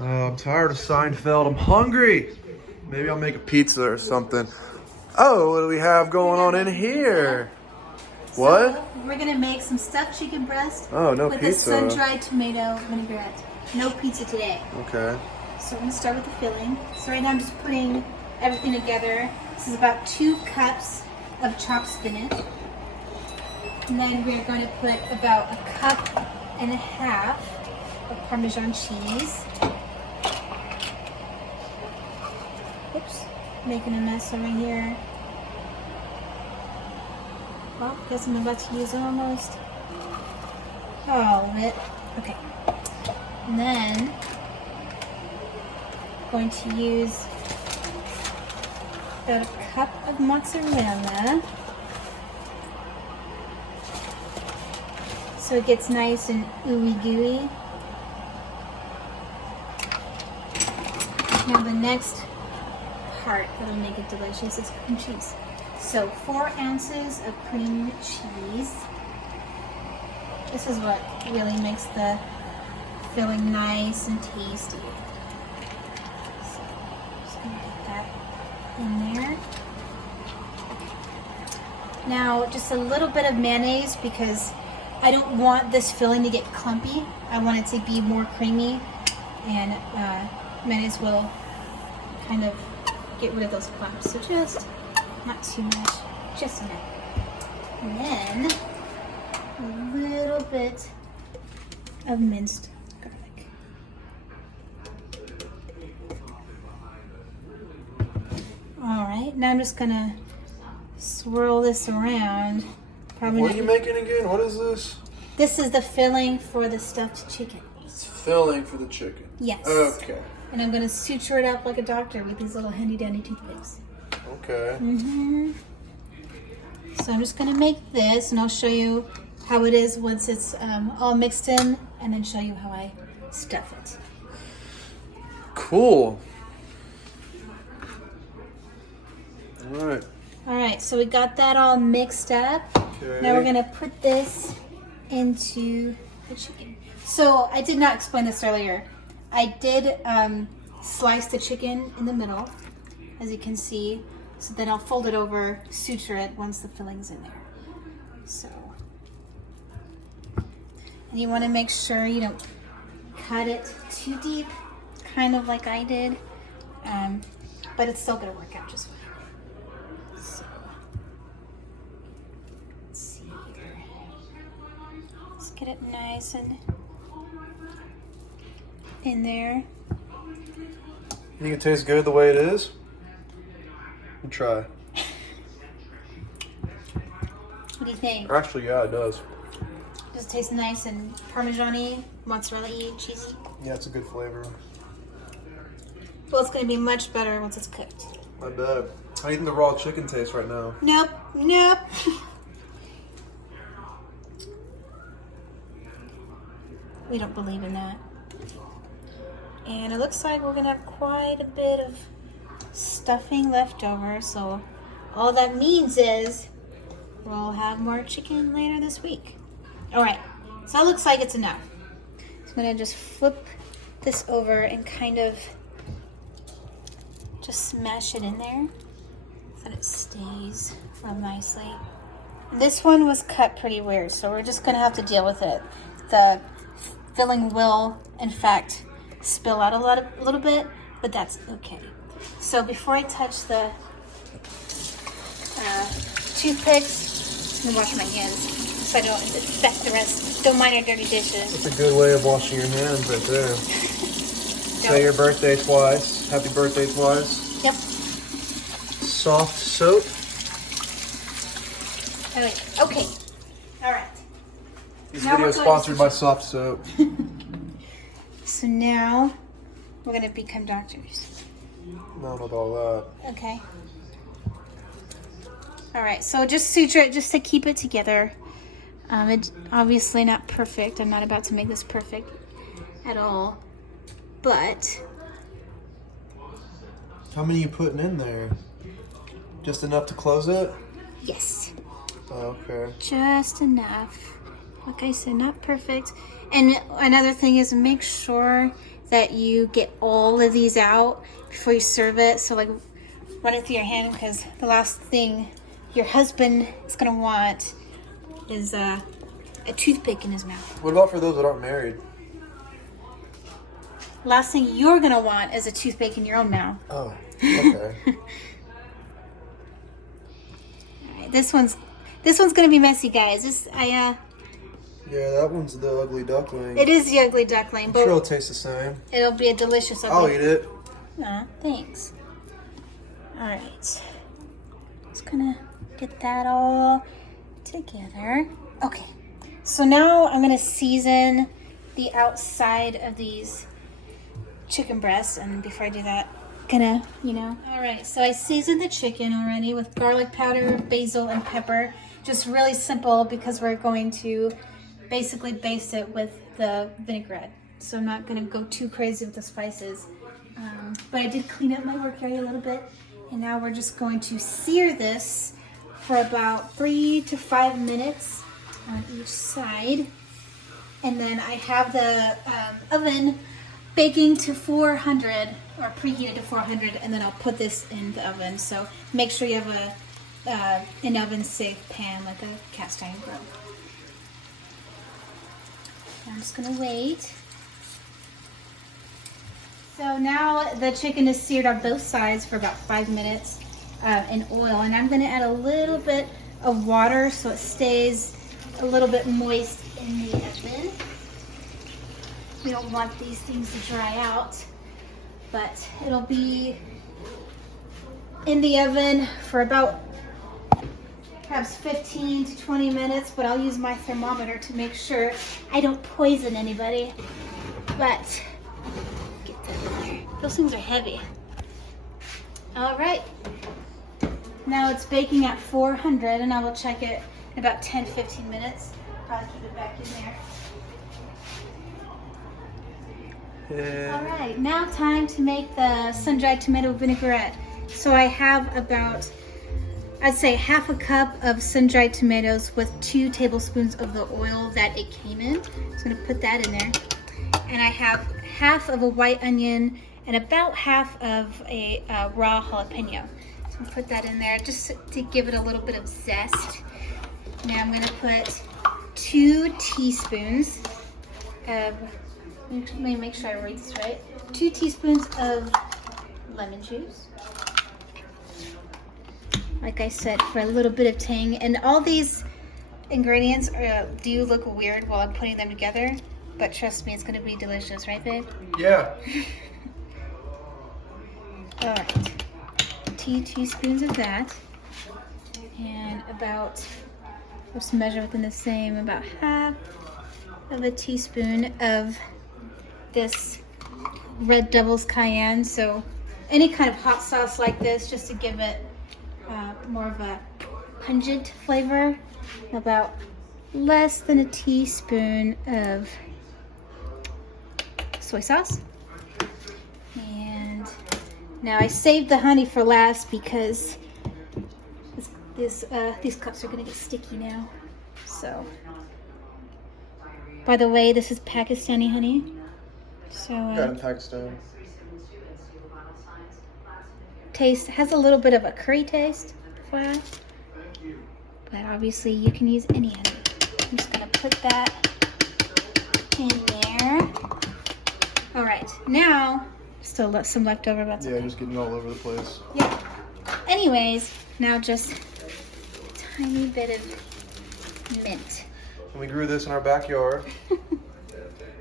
Oh, I'm tired of Seinfeld. I'm hungry. Maybe I'll make a pizza or something. Oh, what do we have going on in here? What? So, we're gonna make some stuffed chicken breast with a sun-dried tomato vinaigrette. No pizza today. Okay. So I'm gonna start with the filling. So right now I'm just putting everything together. This is about 2 cups of chopped spinach. And then we're going to put about 1.5 cups of Parmesan cheese. Oops, making a mess over here. Well, guess I'm about to use almost all of it. Okay. And then going to use about 1 cup of mozzarella. So it gets nice and ooey gooey. Now the next part that'll make it delicious is cream cheese. So 4 ounces of cream cheese. This is what really makes the filling nice and tasty. So just gonna get that in there. Now just a little bit of mayonnaise because I don't want this filling to get clumpy. I want it to be more creamy, and mayonnaise will kind of get rid of those clumps. So just not too much, just enough. And then a little bit of minced garlic. All right, now I'm just gonna swirl this around. What are you making again? What is this? This is the filling for the stuffed chicken. It's filling for the chicken. Yes. Okay. And I'm going to suture it up like a doctor with these little handy dandy toothpicks. Okay. So I'm just going to make this, and I'll show you how it is once it's all mixed in, and then show you how I stuff it. Cool. All right. All right, so we got that all mixed up. Okay. Now we're gonna put this into the chicken. So I did not explain this earlier. I did slice the chicken in the middle, as you can see. So then I'll fold it over, suture it once the filling's in there. So, and you wanna make sure you don't cut it too deep, kind of like I did, but it's still gonna work out just fine. Get it nice and in there. You think it tastes good the way it is? Let me try. What do you think? Actually, yeah, it does. Does it taste nice and Parmesan-y, mozzarella-y, cheesy? Yeah, it's a good flavor. Well, it's going to be much better once it's cooked. I bet. How do you think the raw chicken tastes right now? Nope. Nope. We don't believe in that. And it looks like we're gonna have quite a bit of stuffing left over, so all that means is we'll have more chicken later this week. All right, so it looks like it's enough. So I'm gonna just flip this over and kind of just smash it in there so that it stays real nicely. This one was cut pretty weird, so we're just gonna have to deal with it. The filling will, in fact, spill out a little bit, but that's okay. So before I touch the toothpicks, I'm gonna wash my hands so I don't infect the rest. Don't mind our dirty dishes. That's a good way of washing your hands right there. Say your birthday twice. Happy birthday twice. Yep. Soft soap. Okay. All right. This video is sponsored by Soft Soap. So now we're going to become doctors. Not with all that. Okay. All right, so just suture it just to keep it together. It's obviously not perfect. I'm not about to make this perfect at all. But how many are you putting in there? Just enough to close it? Yes. Okay. Just enough. Like I said, not perfect. And another thing is make sure that you get all of these out before you serve it. So like run it through your hand, because the last thing your husband is gonna want is a toothpick in his mouth. What about for those that aren't married? Last thing you're gonna want is a toothpick in your own mouth. Oh, okay. Alright, this one's gonna be messy, guys. Yeah, that one's the ugly duckling. It is the ugly duckling, I'm but sure it'll taste the same. it'll be a delicious ugly. I'll eat it. Aw, thanks. Alright. Just gonna get that all together. Okay. So now I'm gonna season the outside of these chicken breasts, and before I do that, Alright, so I seasoned the chicken already with garlic powder, basil, and pepper. Just really simple because we're going to basically baste it with the vinaigrette. So I'm not gonna go too crazy with the spices. But I did clean up my work area a little bit, and now we're just going to sear this for about 3 to 5 minutes on each side. And then I have the oven baking to 400, or preheated to 400, and then I'll put this in the oven. So make sure you have an oven safe pan, like a cast iron grill. I'm just gonna wait. So now the chicken is seared on both sides for about 5 minutes in oil, and I'm gonna add a little bit of water so it stays a little bit moist in the oven. We don't want these things to dry out, but it'll be in the oven for about perhaps 15 to 20 minutes, but I'll use my thermometer to make sure I don't poison anybody. But get that in there. Those things are heavy. All right. Now it's baking at 400, and I will check it in about 10-15 minutes. Probably keep it back in there. Yeah. All right, now time to make the sun-dried tomato vinaigrette. So I have about, I'd say, half a cup of sun-dried tomatoes with 2 tablespoons of the oil that it came in. So I'm gonna put that in there. And I have half of a white onion and about half of a raw jalapeno. So I'm gonna put that in there just to give it a little bit of zest. Now I'm gonna put 2 teaspoons of, let me make sure I read this right. 2 teaspoons of lemon juice. Like I said, for a little bit of tang. And all these ingredients do look weird while I'm putting them together, but trust me, it's gonna be delicious, right, babe? Yeah. All right, 2 teaspoons of that, and about, let's measure within the same, about half of a teaspoon of this Red Devil's Cayenne. So any kind of hot sauce like this, just to give it more of a pungent flavor. About less than a teaspoon of soy sauce. And now I saved the honey for last because these cups are gonna get sticky now. So, by the way, this is Pakistani honey. So Got in Pakistan. taste has a little bit of a curry taste, FYI. But obviously you can use any honey. I'm just gonna put that in there. All right, now still some left over, but Yeah, just getting all over the place. yeah. Anyways, now just a tiny bit of mint. And we grew this in our backyard.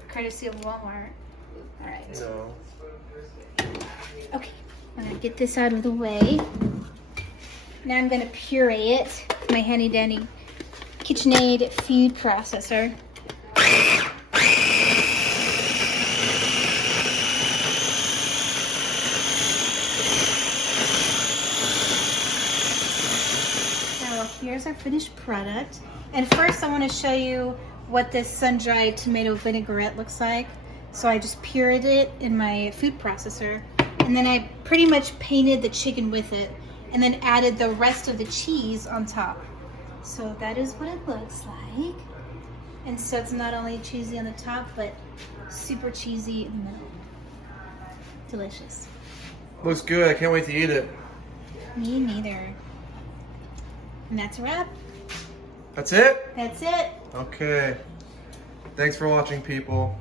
Courtesy of Walmart. All right. No. Okay, I'm gonna get this out of the way. Now I'm gonna puree it with my handy dandy KitchenAid food processor. So here's our finished product. And first I want to show you what this sun-dried tomato vinaigrette looks like. So I just pureed it in my food processor, and then I pretty much painted the chicken with it, and then added the rest of the cheese on top. So that is what it looks like. And so it's not only cheesy on the top, but super cheesy in the middle. Delicious. Looks good. I can't wait to eat it. Me neither. And that's a wrap. That's it? That's it. Okay. Thanks for watching, people.